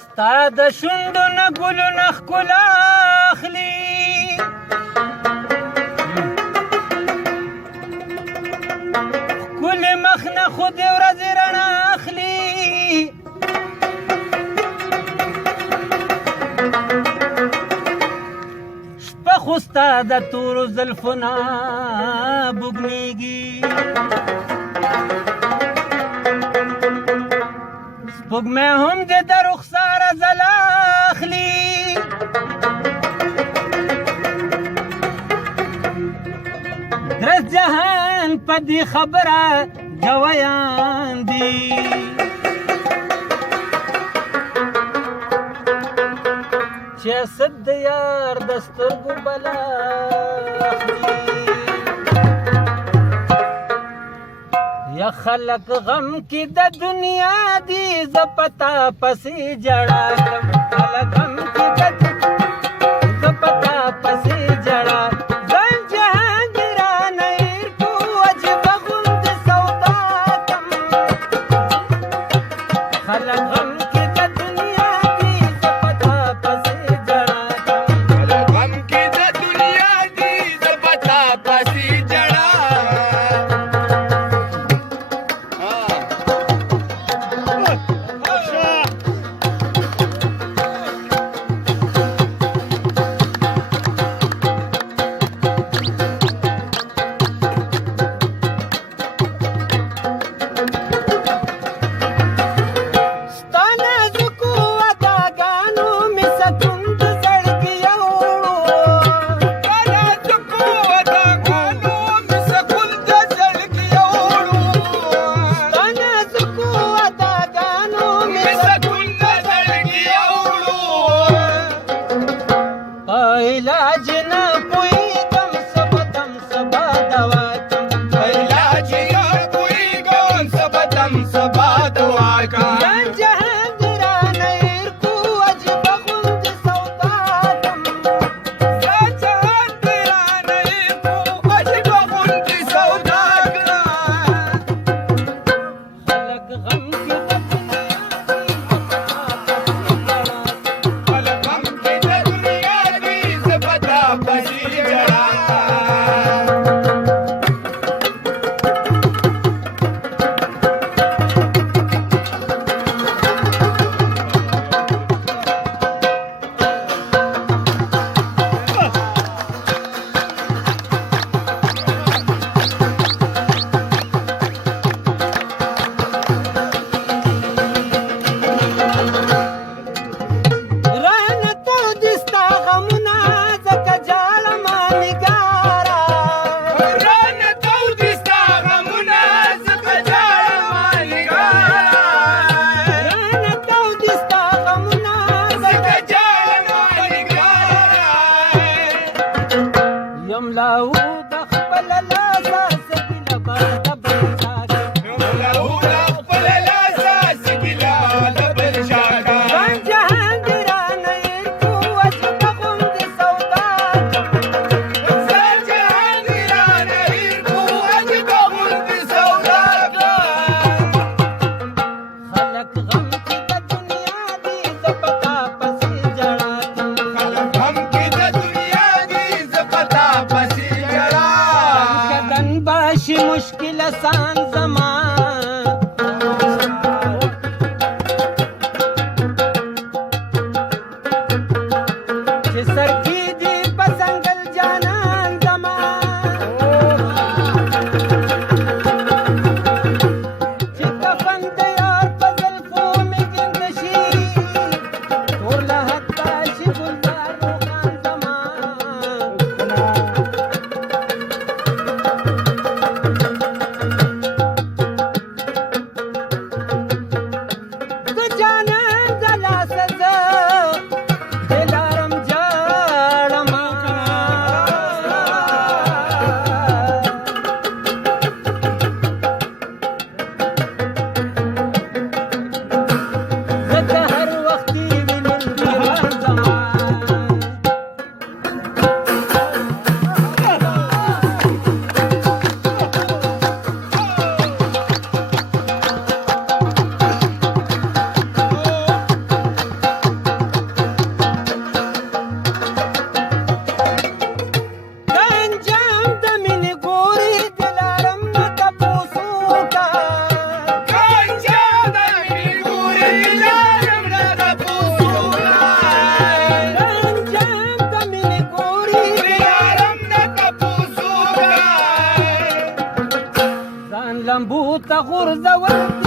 ستا د شونډو نه ګلونه ښکلا اخلي ښکلې مخ نه خو د ورځې رڼا اخلي شپه خو ستا د تورو زلفو نه بوږنېږي سپوږمۍ هم دې د رخساره ځلا اخلي درس جهان په دې خبره ګویان دي چې اسد د یار د سترګو بلا اخلي یا خلق غم کې د دنیا دی زه پتا پسې ژړا کړم خلق غم کې د زه پتا پسې ژړا ځان جهانګرانه هېر کړو عجیبه غوندې سودا کړم خلق غم کې د دنیا دی زه پتا پسې ژړا کړم خلق غم کې د دنیا دی زه پتا پسې ژړا علاج نه پوهېږم څه به دم څه به دوا کړم علاج نه پوهېږم څه به دم څه به دوا کړم ځان جهان ګرانه هېر کړو عجیبه غوندې سودا کړم ځان جهان ګرانه هېر کړو عجیبه غوندې سودا کړم خلق غم کې د دنیا دی زه پتا پسې ژړا رانه تودې ستا غمونه ځکه ژاړم نګاره رانه تودې ستا غمونه ځکه ژاړم نګاره رانه تودې ستا غمونه ځکه ژاړم نګاره یم لاهو د خپل لاسه سګیله باندې بل چا له خپل لاسه سګیله د بل چا ځان جهان ګرانه هېر کړو عجیبه غوندې سودا کړم ځان جهان ګرانه هېر کړو عجیبه غوندې سودا کړم خلق غم کې د دنیا دی زه پتا پسې ژړا کړم خلق غم کې د دنیا دی زه پتا پسې ژړا غورځول